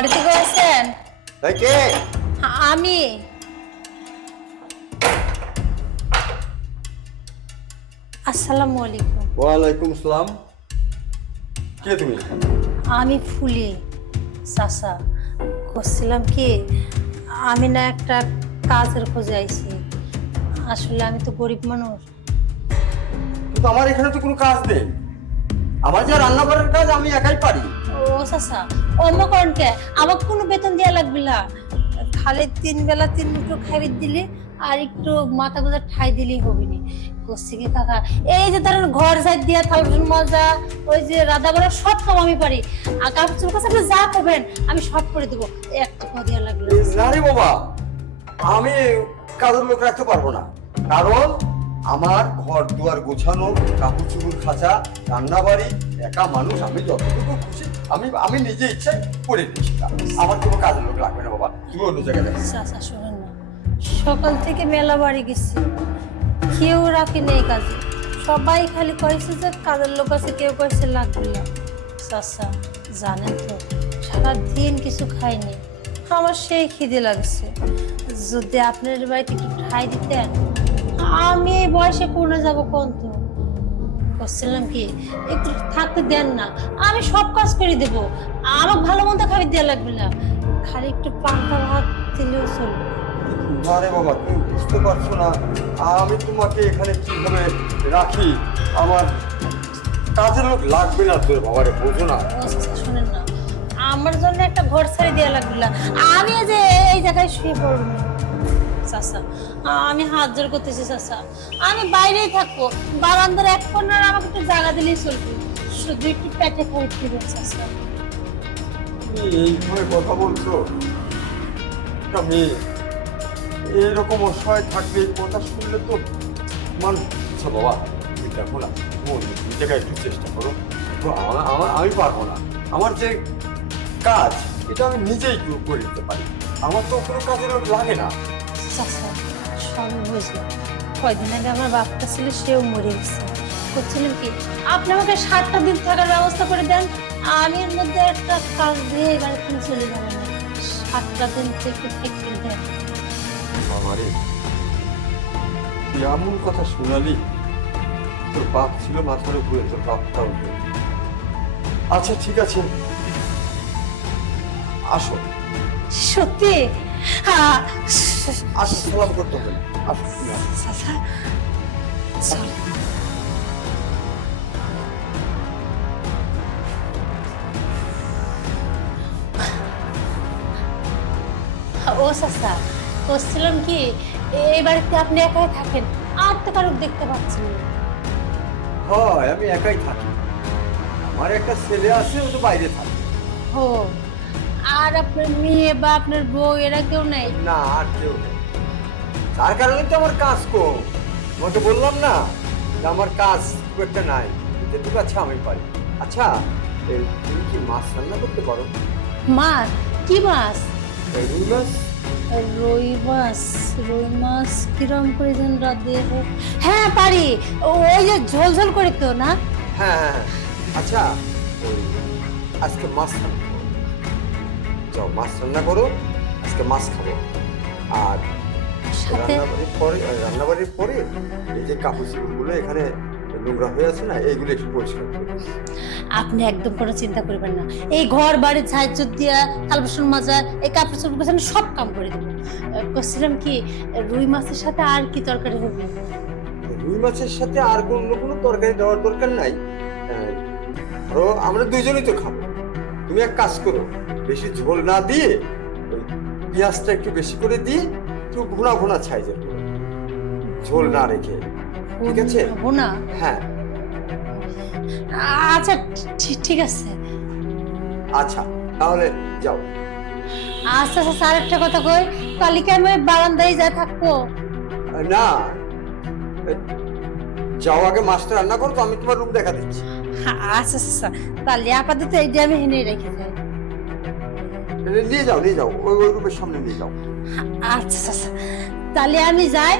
বাড়িতে গেছেন? কে? আমি। আসসালামু আলাইকুম। ওয়ালাইকুম সালাম। কে তুমি? আমি ফুলি চাচা। করছিলাম কি, আমি না একটা কাজের খোঁজে আইছি। আসলে আমি তো গরিব মানুষ। কিন্তু আমার এখানে তো কোনো কাজ নেই। আমার যা রান্না করার কাজ আমি একাই পারি। ও চাচা, অন্য করেন কে? আমাকে কোনো বেতন দেওয়া লাগবে না। খালি 3 বেলা 3 মুঠো খাইয়ে দিলে আর একটু মাথা গোজা ঠাই দিলেই হবে নি। করছি কি কাকা, এই যে ধরেন ঘর ঝাড় দিয়া, থাল বাসন মাজা, ওই যে রাধা বাড়া সব কাম আমি পারি। আর কাপড় কাছে আপনি যা করবেন আমি সব করে দেবো। একটা টাকা দেওয়া লাগবে না। না রে বাবা, আমি কাজের লোক রাখতে পারবো না। কারণ আমার ঘর দুয়ার গোছানো, কাপড় চুপড় খাঁচা, রান্না বাড়ি, একা মানুষ, আমি যতটুকু খুশি আমি আমি নিজে ইচ্ছায় করে দিচ্ছি। আমার কোনো কাজের লোক লাগবে না বাবা, তুমি অন্য জায়গায় দেখো। চাচা শোনেন না, সকাল থেকে মেলা বাড়ি গেছি, কেউ রাখি নেই কাজে। সবাই খালি কয়েছে যে কাজের লোক আছে, কেউ কয়েছে লাগবে না। চাচা জানেন তো, সারাদিন কিছু খাইনি, আমার সেই খিদে লাগছে। যদি আপনার বাড়িতে একটু ঠাই দিতেন, আমি এই বয়সে কোনে যাবো কোন তো। বলছিলাম কি, একটু থাকতে দেন না, আমি সব কাজ করে দেবো। আমার ভালো মন্দ খাবি দেওয়া লাগবে না, খালি একটু পান্তা ভাত দিলেও চলবে। না রে বাবা, তুমি বুঝতে পারছো না আমি তোমাকে এখানে কিভাবে রাখি। আমার কাজের লোক লাগবে না তোর বাবারে, বোঝো না। শোনেন না, আমার জন্য একটা ঘর ছাড়ি দেওয়া লাগবে না, আমি যে এই জায়গায় শুয়ে পড়বো। চাচা আমি হাত জোর করতেছি চাচা, আমি বাইরেই থাকবো, বারান্দার এক কোণার আমাকে একটু জায়গা দিলেই চলবে, শুধু একটু পেটে খাই দিবেন চাচা। তুমি এইভাবে কথা বলছো? আমি এইরকম অসহায় থাকবে, এই কথা শুনলে তো মানুষ। আচ্ছা বাবা, তুমি দেখো না, তুমি জায়গায় একটু চেষ্টা করো। আমি পারবো না। আমার যে কাজ এটা আমি নিজেই করে দিতে পারি, আমার তো কোনো কাজের লোক লাগে না। চাচা সব বুঝলাম, কয়দিন আগে আমার বাপটা ছিল, সেও মরে গেছে। করছিলেন কি, আপনি আমাকে 7টা দিন থাকার ব্যবস্থা করে দেন, আমি এর মধ্যে একটা কাজ দিয়ে এবার তুমি চলে যাবেন না। 7টা দিন থেকে থেকে দেন। বাবারে, তুই এমন কথা শোনালি, তোর বাপ ছিল মাথার উপরে, তোর বাপটা উঠে। আচ্ছা ঠিক আছে, আসো। সত্যি? হ্যাঁ আসো, সালাম করতে হবে না। আসো তুমি আসো। চাচা চল। ও চাচা, বলছিলাম কি, এই বাড়িতে আপনি একাই থাকেন, আর তো কারোর দেখতে পাচ্ছেন না। হয়, আমি একাই থাকি। আমার একটা ছেলে আছে, ও তো বাইরে থাকে। ও, আর আপনার মেয়ে বা আপনার বউ এরা কেউ নেই? না, আর কেউ নেই। তার কারণে তো আমার কাজ কম। তোমাকে বললাম না যে আমার কাজ খুব একটা নাই, যেটুকু আছে আমি পারি। আচ্ছা, তুমি কি মাছ রান্না করতে পারো? মাছ? কি মাছ? রুই মাছ। রুই মাছ? রুই মাছ কিরম করে যেন রাত দিয়ে? হ্যাঁ পারি, ওই যে ঝোল ঝোল করে তো না? হ্যাঁ হ্যাঁ, আচ্ছা আজকে মাছ রান্না করো। যাও মাছ রান্না করো, আজকে মাছ খাবো। আর সাথে রান্নাবাড়ির পরে এই যে কাপড় চোপড়গুলো এখানে নোংরা হয়ে আছে না, এইগুলো একটু পরিষ্কার করো। আপনি একদম কোনো চিন্তা করবেন না, এই ঘর বাড়ির সাহায্য দিয়া, থাল বাসন মাজা, এই কাপড় চোপড় গোছানো সব কাম করে দেবো। বলছিলাম কি, রুই মাছের সাথে আর কি তরকারি হবে? রুই মাছের সাথে আর কোনো তরকারি দেওয়ার দরকার নাই। ধরো আমরা দুইজনই তো খাবো। তুমি এক কাজ করো, বেশি ঝোল না দিয়ে ওই পেঁয়াজটা একটু বেশি করে দিয়ে একটু ঘোনা ঘোনা সাইজের করো, ঝোল না রেখে। ঠিক আছে? ভুনা? হ্যাঁ। আচ্ছা ঠিক আছে। আচ্ছা তাহলে যাও। আচ্ছা আচ্ছা, আর একটা কথা কই, কালকে আমি বারান্দায় যা থাকবো? না, যাও আগে মাছটা রান্না করো, তো আমি তোমার রুম দেখা দিচ্ছি। আচ্ছা আচ্ছা, তাহলে আপাতত এই যে আমি হেনে রেখে যাই। নিয়ে যাও নিয়ে যাও, ওই রুমের সামনে নিয়ে যাও। আচ্ছা আচ্ছা, তাহলে আমি যাই।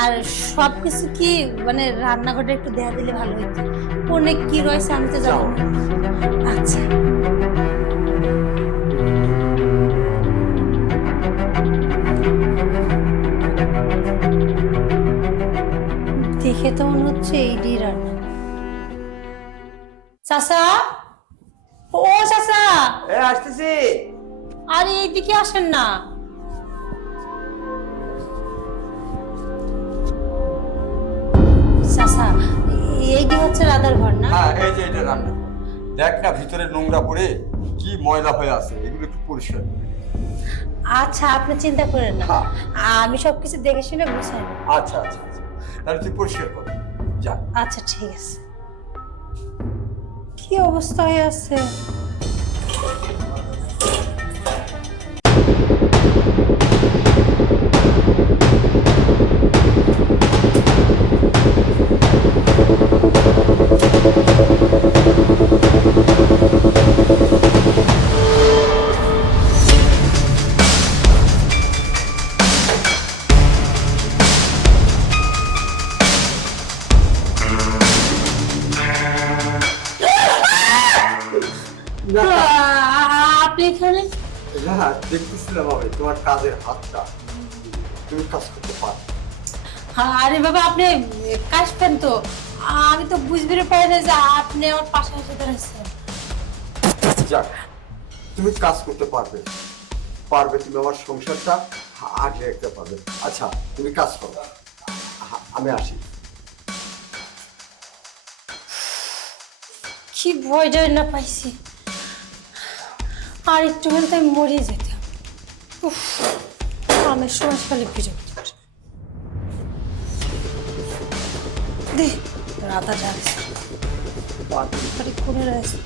আর সবকিছু কি মানে রান্নাঘরটা একটু দেখা দিলে ভালো হতো, কোনে কি রয়েছে আমি তো জানি না। আচ্ছা। চাচা, ও চাচা, আসতেছি। আরে এইদিকে আসেন না। চাচা, এইটি হচ্ছে রাধার ঘর না? হ্যাঁ, এই যে এটা রান্না। দেখ না ভিতরে নোংরা পড়ে কি ময়লা হয়ে আছে, এগুলো একটু পরিষ্কার করে দে। আচ্ছা, আপনি চিন্তা করেন না, হ্যাঁ। আমি সবকিছু দেখে শুনে গুছাই নেব। আচ্ছা আচ্ছা আচ্ছা, তাহলে তুই পরিষ্কার কর, যা। আচ্ছা ঠিক আছে। কি অবস্থা হয়ে আছে? আপনি এখানে? না, দেখতেছিলাম আমি তোমার কাজের হাতটা, তুমি কাজ করতে পারো। আরে বাবা, আপনি কাশবেন তো, আমি তো বুঝতে পারি না যে আপনি আমার পাশে এসে দাঁড়াচ্ছেন। যাক, তুমি কাজ করতে পারবে পারবে, তুমি আমার সংসারটা আগলে রাখতে পারবে। আচ্ছা, তুমি কাজ করো, আমি আসি। কি ভয় ডর না পাইছি, আর একটু হলে তো আমি মরে যেতাম। উফ, আমার সংসারে বিরক্ত দে। রাধা যাচ্ছে বাড়ি করে রয়েছে।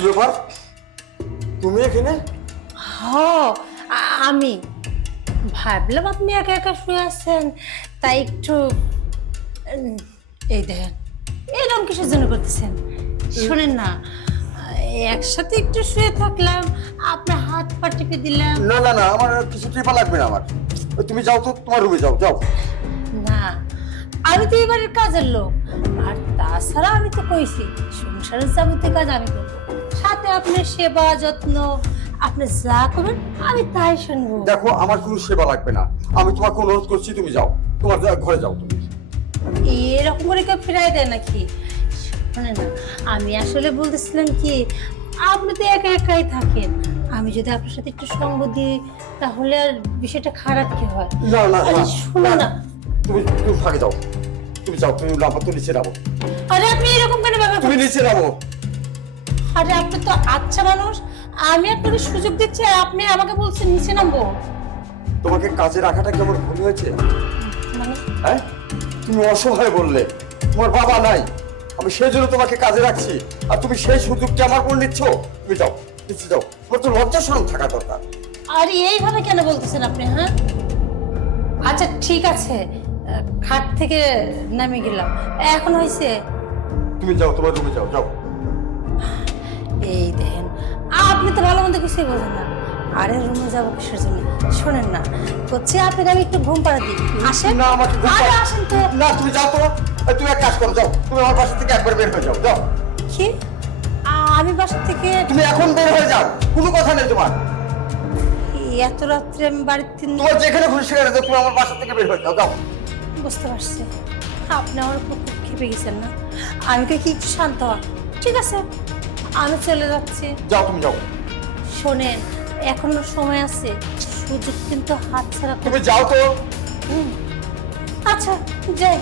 কি ব্যাপার, তুমি এখানে? আমি ভাবলাম আপনি একা একা শুয়ে আছেন, তাই একটু এই দেখেন এরকম কিসের জন্য করতেছেন? শোনেন না, একসাথে একটু শুয়ে থাকলাম, আপনার হাত পা টিপে দিলাম। না না না, আমার কিছু টিপা লাগবে না আমার। তুমি যাও তো, তোমার রুমে যাও যাও। না, আমি তো এবারের কাজের লোক, আর তাছাড়া আমি তো কইছি সংসারের যাবতীয় কাজ আমি করবো, সাথে আপনার সেবা যত্ন আপনি যা করবেন আমি তাই শুনবো। দেখো আমার কোনো সেবা লাগবে না, আমি তোমাকে অনুরোধ করছি তুমি যাও, তোমার ঘরে যাও তুমি। এরকম করে কেউ ফিরাই দেয় নাকি? শোনেন না, আমি আসলে বলতেছিলাম কি, আপনি তো একা একাই থাকেন, আমি যদি আপনার সাথে একটু সঙ্গ দিই তাহলে আর বিষয়টা খারাপ কি হয়? না না আরে না, শোনো না। তুমি তুমি ফাঁকে যাও, তুমি যাও, তুমি নামো তো নিচে নামো, আরে আপনি এরকম কেন ব্যাপার? তুমি নিচে নামো। আরে আপনি তো আচ্ছা মানুষ, আমি আপনাকে সুযোগ দিচ্ছি আর আপনি আমাকে বলছেন নিচে নামবো। তোমাকে কাজে রাখাটা কেমন ভুল হয়েছে? মানে হ্যাঁ, তুমি অসহায় বললে, তোমার বাবা নাই, আমি সেই জন্য তোমাকে কাজে রাখছি, আর তুমি সেই সুযোগটা আমার উপর নিচ্ছ। তুমি যাও, নিচে যাও, তোমার তো লজ্জা শরম থাকা দরকার। আরে এইভাবে কেন বলতেছেন আপনি? হ্যাঁ আচ্ছা ঠিক আছে, খাট থেকে নামে গেলাম, এখন হয়েছে। তুমি যাও, তোমার রুমে যাও, যাও। এই দেখেন, আপনি তো ভালো মন্দ কিছুই বোঝেন না। আরে রুমে যাবো কিসের জন্য? শোনেন না, হচ্ছে আপনাকে আমি একটু ঘুম পাড়া দিই, আসেন। না আমাকে ঘুম আরে পাড়া- আসেন তো। না তুমি যাও তো, তুমি এক কাজ করো, যাও, তুমি আমার বাসা থেকে একবার বের হয়ে যাও, যাও, কি? আমি বাসা থেকে তুমি এখন বের হয়ে যাও, কোনো কথা নেই তোমার। এত রাত্রে আমি বাড়িতে তোমার যেখানে খুশি সেখানে যাও, তুমি আমার বাসা থেকে বের হয়ে যাও, যাও। বুঝতে পারছি আপনি আমার উপর খুব খেপে গেছেন না, আমি কি একটু শান্ত হওয়া। ঠিক আছে, আমি চলে যাচ্ছি। যাও, তুমি যাও, শোনেন, এখনো সময় আছে, সুযোগ কিন্তু হাত ছাড়া তুমি যাও তো। আচ্ছা যাই।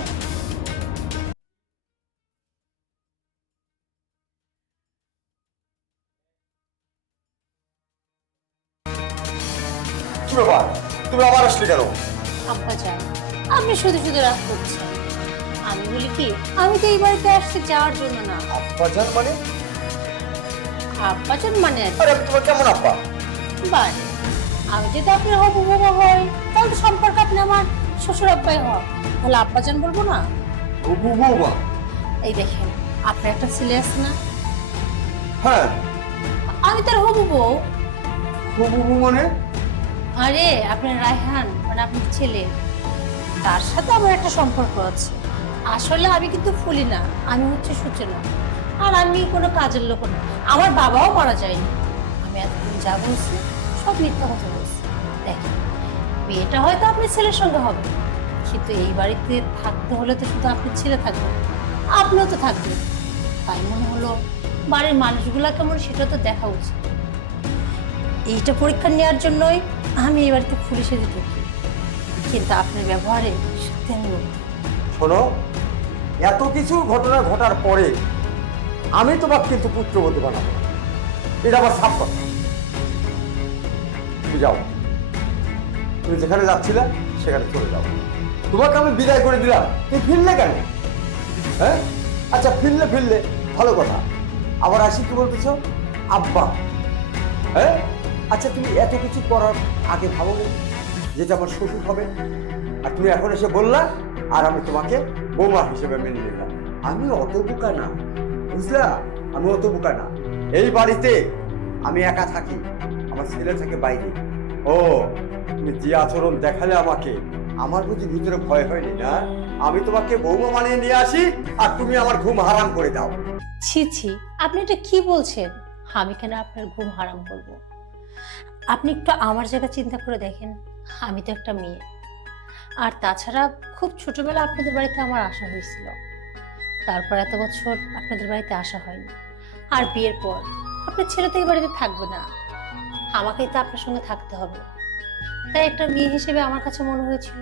কি ব্যাপার, তুমি আবার আসলে কেন? আব্বা যান, আপনি শুধু শুধু রাগ করছেন। আমি বলি কি, আমি তো এই বাড়িতে আসছি যাওয়ার জন্য না। আব্বা জান মানে? আব্বা যান মানে আর কি? আরে তোমার কেমন আব্বা? বাড়ি, আমি যদি আপনার হবু বাবা হয় তাহলে তো সম্পর্ক আপনি আমার শ্বশুর আব্বাই হওয়া, তাহলে আব্বা যান বলবো না? বুবু বৌমা? এই দেখেন, আপনার একটা ছেলে আছে না, হ্যাঁ। আমি তার হবু বউ। বুবু বউ মানে? আরে আপনার রায়হান মানে আপনার ছেলে, তার সাথে আমার একটা সম্পর্ক আছে। আসলে আমি কিন্তু ফুলি না, আমি হচ্ছে সূচনা, আর আমি কোনো কাজের লোক না। আমার বাবাও মারা যায়নি, আমি এতদিন যা বলছি সব মিথ্যা কথা বলছি। দেখেন, বিয়েটা হয়তো আপনার ছেলের সঙ্গে হবে, কিন্তু এই বাড়িতে থাকতে হলে তো শুধু আপনার ছেলে থাকবে না, আপনিও তো থাকবেন। তাই মনে হলো বাড়ির মানুষগুলা কেমন সেটা তো দেখা উচিত। এইটা পরীক্ষা নেওয়ার জন্যই আমি এই বাড়িতে ফুলি সেজে ঢুকি, কিন্তু আপনার ব্যবহারে সত্যি আমি মুগ্ধ। শোনো, এত কিছু ঘটনা ঘটার পরে আমি তোমাকে কিন্তু পুত্রবতী বানাবো না। এটা আমার সাফ কথা। তুমি যাও, তুমি যেখানে যাচ্ছিলে সেখানে চলে যাও, তোমাকে আমি বিদায় করে দিলাম, তুমি ফিরলে কেন? হ্যাঁ, আচ্ছা ফিরলে ভালো কথা, আবার আসি কি বলতেছো আব্বা? হ্যাঁ, আচ্ছা তুমি এত কিছু করার আগে ভাবো না যেটা আমার শ্বশুর হবে, আর তুমি এখন এসে বললা আর আমি তোমাকে বৌমা হিসেবে মেনে নিলাম। আমি অত বোকা না, বুঝলা, আমি অত বোকা না। এই বাড়িতে আমি একা থাকি, আমার ছেলে থাকে বাইরে। ও, তুমি যে আচরণ দেখালে আমাকে, আমার বুঝি ভিতরে ভয় হয়নি না? আমি তোমাকে বৌমা বানিয়ে নিয়ে আসি আর তুমি আমার ঘুম হারাম করে দাও। ছি ছি, আপনি এটা কি বলছেন? আমি কেন আপনার ঘুম হারাম করব? আপনি একটু আমার জায়গা চিন্তা করে দেখেন, আমি তো একটা মেয়ে, আর তাছাড়া খুব ছোটবেলা আপনাদের বাড়িতে আমার আসা হয়েছিল, তারপর এত বছর আপনাদের বাড়িতে আসা হয়নি। আর বিয়ের পর আপনার ছেলে তো এই বাড়িতে থাকবে না, আমাকেই তো আপনার সঙ্গে থাকতে হবে। তাই একটা মেয়ে হিসেবে আমার কাছে মনে হয়েছিল,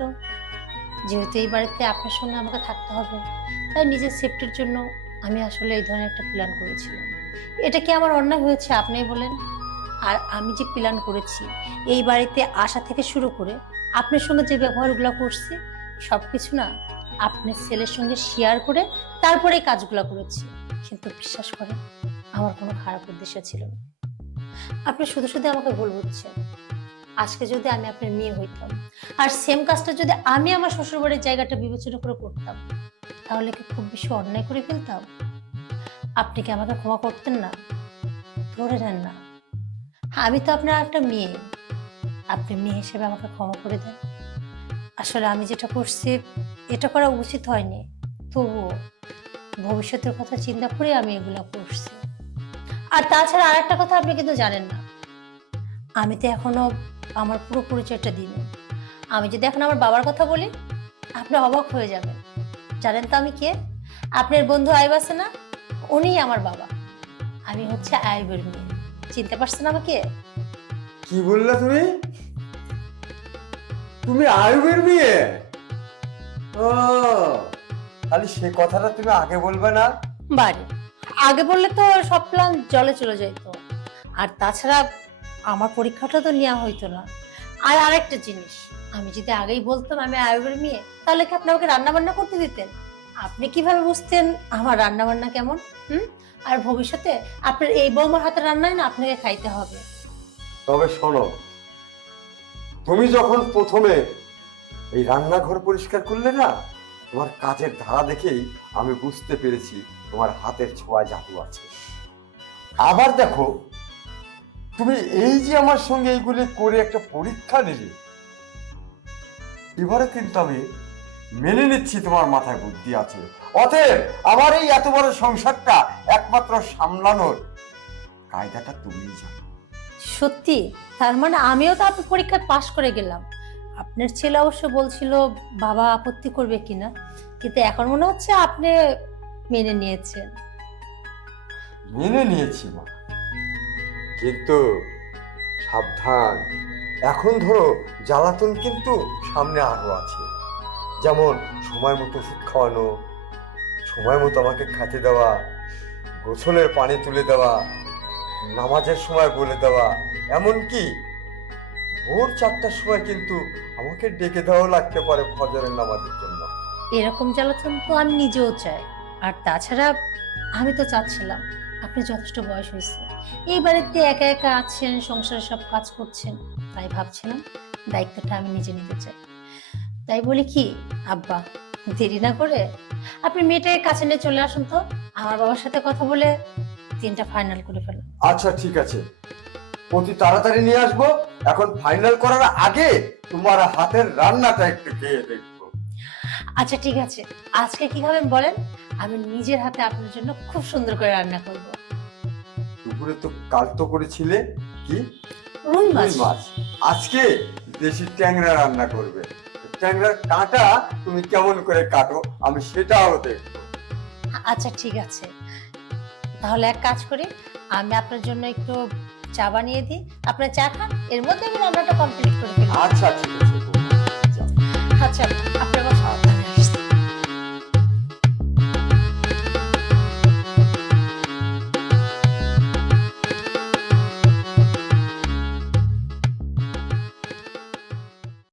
যেহেতু এই বাড়িতে আপনার সঙ্গে আমাকে থাকতে হবে, তাই নিজের সেফটির জন্য আমি আসলে এই ধরনের একটা প্ল্যান করেছিলাম। এটা কি আমার অন্যায় হয়েছে আপনিই বলেন? আর আমি যে প্ল্যান করেছি, এই বাড়িতে আসা থেকে শুরু করে আপনার সঙ্গে যে ব্যবহারগুলো করছি, সবকিছু না আপনার ছেলের সঙ্গে শেয়ার করে তারপরে এই কাজগুলো করেছি। কিন্তু বিশ্বাস করেন, আমার কোনো খারাপ উদ্দেশ্য ছিল না। আপনি শুধু শুধু আমাকে ভুল বুঝছেন। আজকে যদি আমি আপনার মেয়ে হইতাম আর সেম কাজটা যদি আমি আমার শ্বশুরবাড়ির জায়গাটা বিবেচনা করে করতাম, তাহলে কি খুব বেশি অন্যায় করে ফেলতাম? আপনি কি আমাকে ক্ষমা করতেন না? ধরে নেন না, আমি তো আপনার একটা মেয়ে, আপনি মেয়ে হিসেবে আমাকে ক্ষমা করে দেন। আসলে আমি যেটা করছি এটা করা উচিত হয়নি, তবুও ভবিষ্যতের কথা চিন্তা করে আমি এগুলো করছি। আর তাছাড়া আরেকটা কথা আপনি কিন্তু জানেন না, আমি তো এখনো আমার পুরো পরিচয়টা দিইনি। আমি যদি এখন আমার বাবার কথা বলি, আপনি অবাক হয়ে যাবেন। জানেন তো আমি কে? আপনার বন্ধু আইব আছে না, উনিই আমার বাবা। আমি হচ্ছে আইবের মেয়ে। চিনতে পারছেন আমাকে? কি বললা তুমি? তুমি আয়ুবের মেয়ে? ও, তাহলে সে কথাটা তুমি আগে বলবে না? বাড়ি আগে বললে তো সব প্ল্যান জলে চলে যেত। আর তাছাড়া আমার পরীক্ষাটা তো নেওয়া হইতো না। আর আরেকটা জিনিস, আমি যদি আগেই বলতাম আমি আয়ুবের মেয়ে, তাহলে কি আপনি আমাকে রান্না বান্না করতে দিতেন? আপনি কিভাবে বুঝতেন আমার রান্না বান্না কেমন? আর ভবিষ্যতে আপনার এই বৌমার হাতে রান্নাই না আপনাকে খাইতে হবে। তবে শোনো, তুমি যখন প্রথমে এই রান্নাঘর পরিষ্কার করলে না, তোমার কাজের ধারা দেখেই আমি বুঝতে পেরেছি তোমার হাতের ছোঁয়ায় জাদু আছে। আবার দেখো, তুমি এই যে আমার সঙ্গে এইগুলি করে একটা পরীক্ষা নিলে, এবারে কিন্তু আমি মেনে নিচ্ছি তোমার মাথায় বুদ্ধি আছে। অতএব আমার এই এত বড় সংসারটা একমাত্র সামলানোর কায়দাটা তুমিই জানো। সত্যি? তার মানে আমিও তো আপনার পরীক্ষায় পাশ করে গেলাম। আপনার ছেলে অবশ্য বলছিল বাবা আপত্তি করবে কিনা, কিন্তু এখন মনে হচ্ছে আপনি মেনে নিয়েছেন। মেনে নিয়েছি মা, কিন্তু সাবধান। এখন ধরো জ্বালাতন কিন্তু সামনে আরো আছে। যেমন সময় মতো ওষুধ খাওয়ানো, সময় মতো আমাকে খেতে দেওয়া, গোসলের পানি তুলে দেওয়া, নামাজের সময় বলে দেওয়া, এমনকি ভোর 4টার সময় কিন্তু আমাকে ডেকে দেওয়া লাগতে পারে ফজরের নামাজের জন্য। এরকম জ্বালাতন তো আমি নিজেও চাই। আর তাছাড়া আমি তো চাচ্ছিলাম, আপনি যথেষ্ট বয়স হয়েছে, এই বাড়িতে একা একা আছেন, সংসারে সব কাজ করছেন, তাই ভাবছিলাম দায়িত্বটা আমি নিজে নিতে চাই। তাই বলি কি আব্বা, দেরি না করে আপনি মেয়েটাকে কাছে নিয়ে চলে আসুন তো, আমার বাবার সাথে কথা বলে দিনটা ফাইনাল করে ফেলুন। আচ্ছা ঠিক আছে, অতি তাড়াতাড়ি নিয়ে আসবো। এখন ফাইনাল করার আগে তোমার হাতের রান্নাটা একটু খেয়ে দেখবো। আচ্ছা ঠিক আছে, আজকে কি খাবেন বলেন? আমি নিজের হাতে আপনার জন্য খুব সুন্দর করে রান্না করব। দুপুরে তো কাল তো করেছিলে কি? রুই রুই মাছ। মাছ। আজকে দেশি ট্যাংরা রান্না করবে। ট্যাংরার কাঁটা তুমি কেমন করে কাটো আমি সেটাও দেখবো। আচ্ছা ঠিক আছে, তাহলে এক কাজ করি, আমি আপনার জন্য একটু চা বানিয়ে দিই, আপনার চা খান, এর মধ্যে আমি রান্নাটা কমপ্লিট করে ফেলবো। আচ্ছা ঠিক আছে। আচ্ছা, আপনার কথা